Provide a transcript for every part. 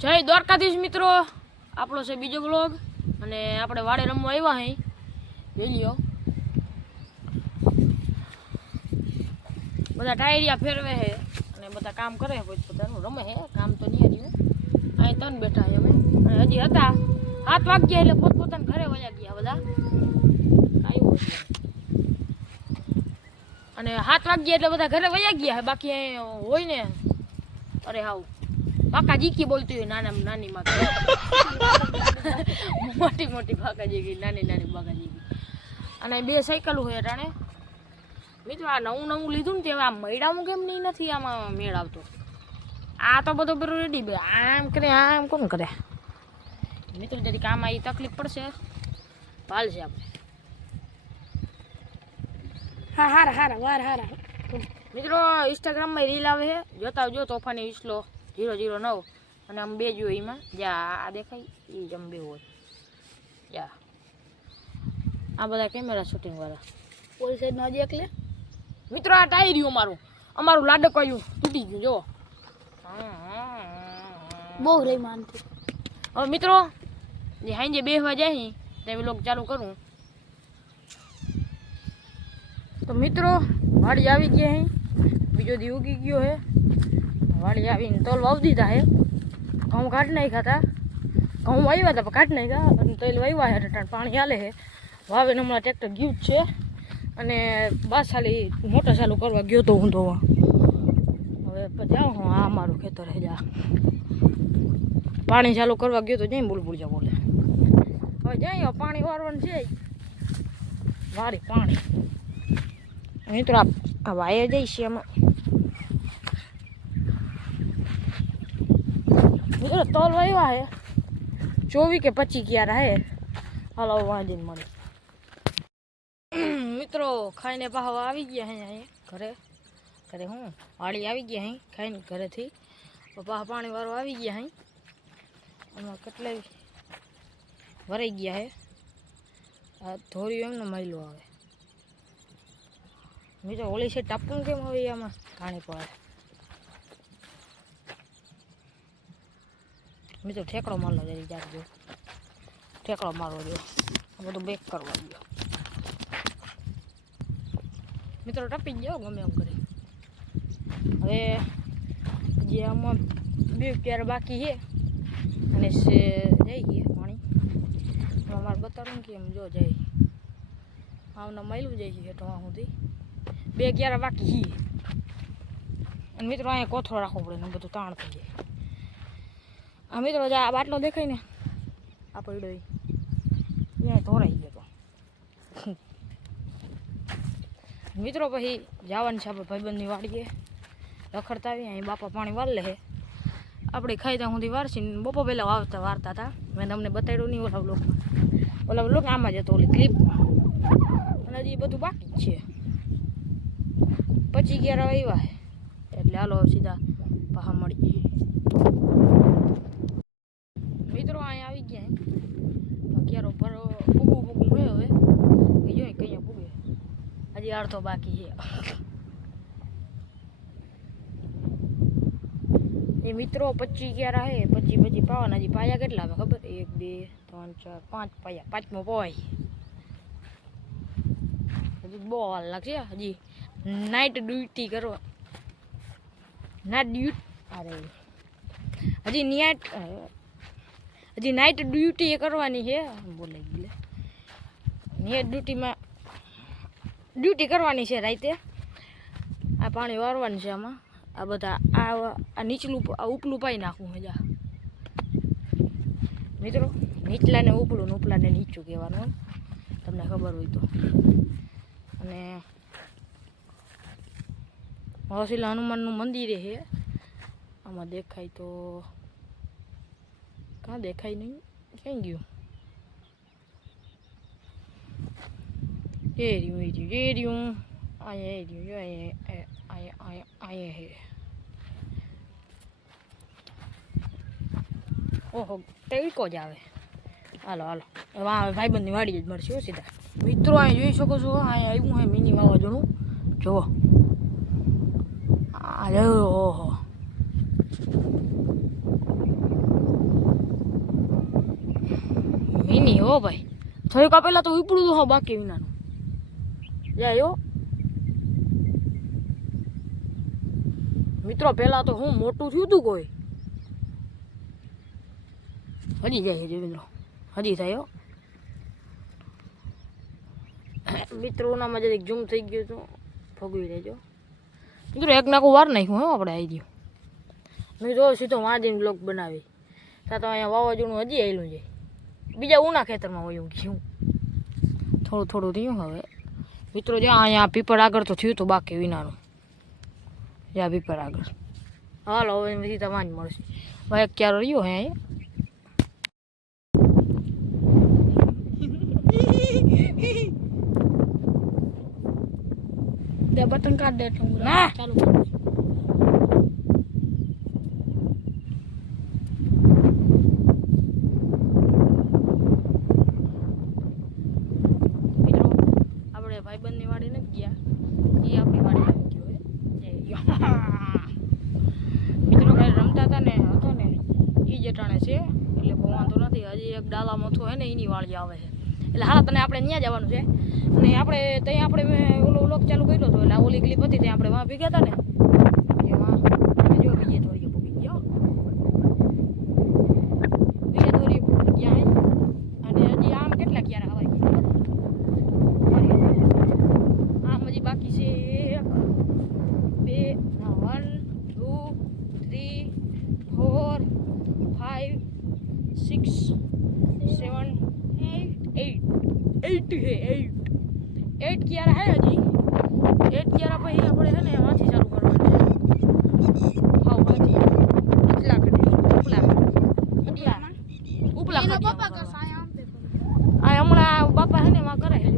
જય દ્વારકાધીશ મિત્રો, આપણો છે બીજો બ્લોગ અને આપણે વાડે રમવા આવ્યા હે. જોઈ લ્યો, બધા ટાયરિયા ફેરવે છે અને બધા કામ કરે છે, પોતપોતાનું રમે છે. કામ તો નહીં રહ્યું, અહીં તન બેઠા છે અમે. અને હજી હતા 7 વાગ્યા એટલે પોતપોતાના ઘરે વયા ગયા બધા. આવ્યું અને 7 વાગ્યા એટલે બધા ઘરે વયા ગયા છે. બાકી અહીં હોય ને, અરે હાવ કાકા જીકી બોલતી હોય, નાના નાની માં મોટી મોટી કાકા જીકી, નાની નાની બાકા જીકી. અને 2 સાયકલ હોય અટાણે. મિત્રો આ નવું લીધું ને તે આ મૈડામાં કેમ નહીં નથી આમાં મેળ આવતો. આ તો બધો બરો રેડી બે આમ કરે, આમ કોણ કરે. મિત્રો જરીક આમાં એ તકલીફ પડશે, હાલ છે આપણે. હા હારા હારા વાર હારા. મિત્રો ઇન્સ્ટાગ્રામમાં રીલ આવે છે, જોતા આવજો. તોફાની વિસલો 009 અને આમ 2 જ હોય એમાં. જ્યાં આ દેખાય એ જ આમ 2 હોય. યા આ બધા કેમેરા શૂટિંગ વાળા ઓલી સાઈડ નો હજી એકલે. મિત્રો આ ટાયર્યું અમારું લાડકવાયું તૂટી ગયું જો. બહુ રહી માનતી. હવે મિત્રો જે હાંજે બેહવા જાય તે વ્લોગ ચાલુ કરું. તો મિત્રો વાડી આવી ગયા હે, બીજો દી ઉગી ગયો હે. વાડી આવીને તલ વાવી દીધા હે. ઘઉં કાઢી નાખ્યા હતા, ઘઉં વાવ્યા હતા પણ કાઢી નાખ્યા અને તલ વાવ્યા હે. પાણી હાલે છે, વાવીને હમણાં ટ્રેક્ટર ગયું જ છે. અને બાસાલી મોટર ચાલુ કરવા ગયો તો હું ધોવા. હવે જાઉં હું, આ મારું ખેતર હે. જા પાણી ચાલુ કરવા ગયો તો જઈ બુલબુલ જા બોલે. હવે જાય પાણી વારવાનું છે, વારી પાણી. મિત્રો આ વાયર જઈશ એમાં. મિત્રો તલ વાવ્યા હે 24 કે 25 ક્યારા હે. હાલો વાંધીને મળી. મિત્રો ખાઈને પાછા આવી ગયા હે અહીંયા ઘરે હું વાડી આવી ગયા હે ખાઈને ઘરેથી. પાછા પાણી વાળો આવી ગયા હે. આમાં કેટલાય ભરાઈ ગયા હે. આ ધોર્યું એમને માયલો આવે. મિત્રો ઓલી છે ટાપું કેમ હવે આમાં પાણી પડે. મિત્રો ઠેકડો મારલો જરી જાગજો, ઠેકડો મારવો જો. આ બધું બેક કરવા ગયો. મિત્રો ટપી ગયો ગમે એમ કરી. હવે જે આમાં 2 ક્યારા બાકી છે અને જઈ ગયા પાણી. અમારે બતાડું કે એમ જો જાય આવના માયલું જાય છે હેઠવા સુધી. 2 ક્યારા બાકી છે. અને મિત્રો અહીંયા કોથળો રાખવો પડે ને બધું તાણ થઈ જાય. આ મિત્રો આ બાટલો દેખાય ને, આ પડ્યો ત્યાં ધોરાઈ ગયો તો. મિત્રો પછી જવાનું છે આપણે ભાઈબંધની વાડીએ રખડતા આવીએ. અહીં બાપા પાણી વાર લે. આપણે ખાઈ ત્યાં સુધી વારસી બપો પહેલાં વારતા હતા. મેં તમને બતાવ્યું નહીં ઓલા બ્લોગ આમાં જ હતો, ઓલી ક્લિપમાં. અને હજી બધું બાકી જ છે. 25 ક્યારા આવ્યા એટલે હાલો સીધા પાછા મળીએ. મિત્રો અહીંયા આવી ગયા ક્યારો ભરો પૂગું હોય. હવે જોઈ કઈ પૂગે હજી અડધો બાકી છે. એ મિત્રો 25 ક્યારા હે, 25 પાવાના. હજી પાયા કેટલા આવે ખબર? 1 2 3 4 5 પાયા. 5મો પવાય. હજી બહુ વાર લાગશે. હજી નાઇટ ડ્યુટી કરવા. હજી નાઇટ ડ્યુટી કરવાની છે. બોલાઈ ગઈ. નાઇટ ડ્યુટી કરવાની છે રાતે. આ પાણી વારવાનું છે આમાં. આ બધા આ નીચલું ઉપલું પાઈ નાખવું મજા. મિત્રો નીચલાને ઉપલું ને ઉપલાને નીચું કહેવાનું, તમને ખબર હોય તો. અને હસીલા હનુમાનનું મંદિર છે આમાં. દેખાય તો કાં દેખાય નહીં, ક્યાં ગયું? એ રહ્યું અહીંયા હે. ઓહો ટેકો જ આવે. હાલો હવે ભાઈબંધની વાડી જ મળશે સીધા. મિત્રો અહીં જોઈ શકો છો, અહીંયા આવ્યું હોય મિની વાવાઝોડું. જુઓ આ ઓહો જો ભાઈ થોડીક પેલા તો ઉપડું તો બાકી વિનાનું જાય હો મિત્રો. પેલા તો હું મોટું થયું તું કોઈ હજી જાય છે મિત્રો, હજી થાય હો મિત્રો. ઓનામાં જરીક ઝૂમ થઈ ગયું તો ભોગવી લેજો મિત્રો. એક નાખું વાર નાખ્યું હો આપણે આવી ગયું. મેં જો સીધો વાંધીને બ્લોક બનાવી ત્યાં તો અહીંયા વાવાઝોડું હજી આવેલું છે. બીજા ઉના ખેતરમાં હોય એવું ગયું થોડું થોડું થયું હવે મિત્રો. જ્યાં અહીંયા પીપળ આગળ તો થયું તો બાકી વિનાનું જ્યાં પીપળ આગળ. હાલો હવે બધી તમામ જ મળશે ભાઈ. ક્યારે રહ્યો હે દે બટન કાઢ દે તું ના ચાલુ મિત્રો આપણે ભાઈબંધની વાડી નથી ગયા, એ આપણી વાડી આવી ગયો મિત્રો. કાંઈ રમતા હતા ને હતો ને એ જટાણે છે એટલે બહુ વાંધો નથી. હજી એક ડાલા મથો હોય ને એની વાળી આવે છે એટલે હા તને આપણે ત્યાં જવાનું છે. અને આપણે ત્યાં આપણે ઓલો વ્લોગ ચાલુ કર્યો હતો એટલે ઓલી ક્લિપ હતી ત્યાં આપણે વાં ભેગા હતા ને એમાં જો બીજે થોડી પૂગી ગયો બીજે થોડી પૂગી ગયા હે. અને હજી આમ કેટલા ક્યારે હવાઈ ગઈ આમ હજી બાકી છે 2 1 2 3 4 5 6 7 8 હે 8 ક્યારે હે હજી 8 ક્યારે પછી આપણે છે ને વાંચી ચાલુ કરવાનું છે. હા વાંચી ઉપલા કરી ઉપલા એના પપ્પા કરશે આમ પે આ હમણાં બાપા છે ને એમાં કરે છે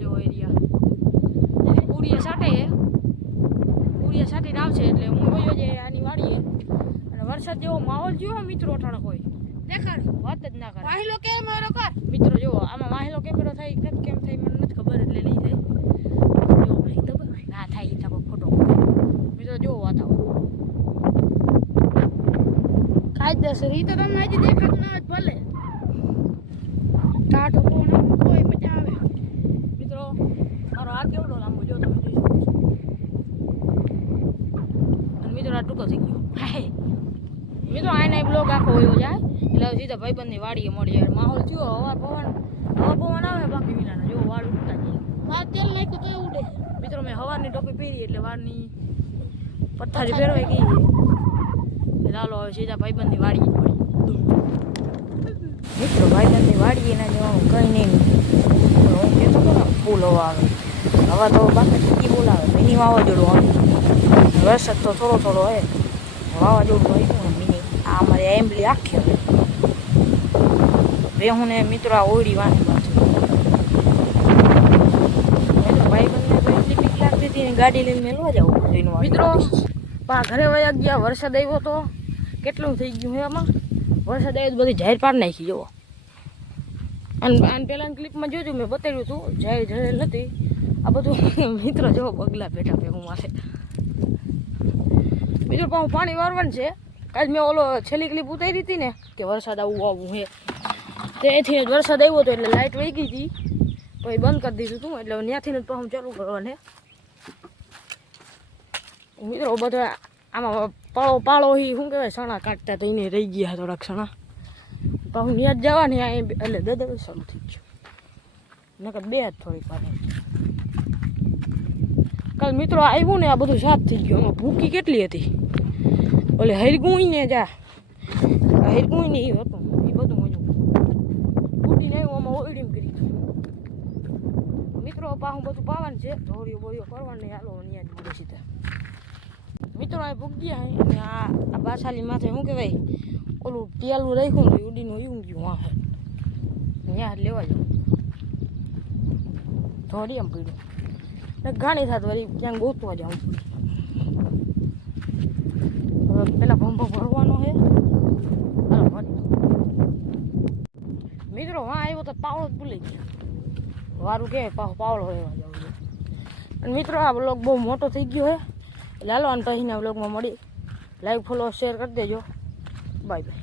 જોવો એરિયા પૂરીએ સાટે હે પૂરીએ સાટીને આવશે એટલે હું વયો જાય આની વાડીએ. અને વરસાદ જેવો માહોલ જેવો મિત્રો અટાણે હોય દેખાડ વાત જ ના કરે. વાહિલો કે મારો કર મિત્રો જો આમાં વાહેલો કેમેરો થાય કે કેમ થાય મને નથી ખબર એટલે નહીં થાય. જો ભાઈ તો ના થાય તો ફોટો મિત્રો જો વાતાવરણ કાયદેસર ઈ તો તમને હજી દેખાતું ના હોય ભલે ટાટો કોણ કોઈ મજા આવે. મિત્રો મારો હાથ કેવડો લાંબો જો તમે જોઈ શકો છો. અને મિત્રો આ ટૂંકો થઈ ગયો મિત્રો. આના બ્લોગ આખો હોયો જાય એટલે સીધા ભાઈબંધની વાડીએ મળી જાય. માહોલ થયો હવા પવન આવે બાકી વિનાના જો વાળ ઉડતા જઈએ. વાત તેલ નાખ્યું તો ઉડે મિત્રો મેં હવાની ટોપી પહેરી એટલે વાળની પથ્થારી ફેરવાઈ ગઈ છે. ચાલો હવે સીધા ભાઈબંધની વાડીએ મળી. મિત્રો ભાઈબંધની વાડીએ ના જવાનું કંઈ નહીં. હું કહેતો હતો ને ફૂલ હવા આવે હવા તો બાકી ઠંડી ફૂલ આવે મિની વાવાઝોડું આવે. વરસાદ તો થોડો થોડો હોય વાવાઝોડું આવ્યું ને મિની આ અમારે એમ્બલી આખી હવે હું ને મિત્રો આ ઓળી વાંધી પાછું ભાઈબંધને તો એટલી બીક લાગતી હતી ને ગાડી લઈને મેળવા જવું મિત્રો. પા ઘરે વયા ગયા વરસાદ આવ્યો તો કેટલું થઈ ગયું હે આમાં. વરસાદ આવ્યો તો બધી જાહેર પાડી નાખી જુઓ. અને પહેલાંની ક્લિપમાં જોજો મેં બતાવ્યું હતું જાહેર જડેલ નથી આ બધું મિત્રો જો બગલા બેઠા ભેગું માથે. મિત્રો પાછું પાણી વારવાનું છે. કાલ મેં ઓલો છેલ્લી ક્લિપ ઉતારી હતી ને કે વરસાદ આવું હે ત્યાંથી જ વરસાદ આવ્યો હતો એટલે લાઇટ વહી ગઈ હતી પછી બંધ કરી દીધું હતું એટલે ત્યાંથી જ પાછું ચાલુ કરવાનું. મિત્રો બધા આમાં પાળો શું કહેવાય સણા કાઢતા તો એને રહી ગયા થોડાક સણા પાછું ત્યાં જ જવાની એટલે દદર શરૂ થઈ ગયું નકર બે જ થોડીક વાર. કાલ મિત્રો આવ્યું ને આ બધું સાફ થઈ ગયું. આમાં ભૂકી કેટલી હતી ઓલે હરગું ને જા હરગું ને એ હતું એ બધું મજું ઉડીને આવ્યું આમાં ઓળીને કરી દીધું. મિત્રો પાછું બધું પાવાનું છે ધોરીઓ બોરીઓ કરવાની હાલો ત્યાં જ મળે સીધા. મિત્રો આ ભૂગ્યા અને આ પાછાલી માથે શું કહેવાય ઓલું પિયાલું રાખ્યું ને ઉડીનું એવું ગયું વાહ ત્યાં લેવા જાઉં ધોરી એમ પડ્યું ઘાણી થાત વળી ક્યાંક ગોતવા જાઉં. હવે પેલા ભંભો ભરવાનો છે મિત્રો. હા આવ્યો તો પાવડો જ ભૂલી ગયો વારું કે પાવડો લેવા જાવ. અને મિત્રો આ બ્લોગ બહુ મોટો થઈ ગયો છે એટલે હાલો અને પછીના બ્લોગમાં મળી. લાઈક ફોલો શેર કરી દેજો. Bye bye.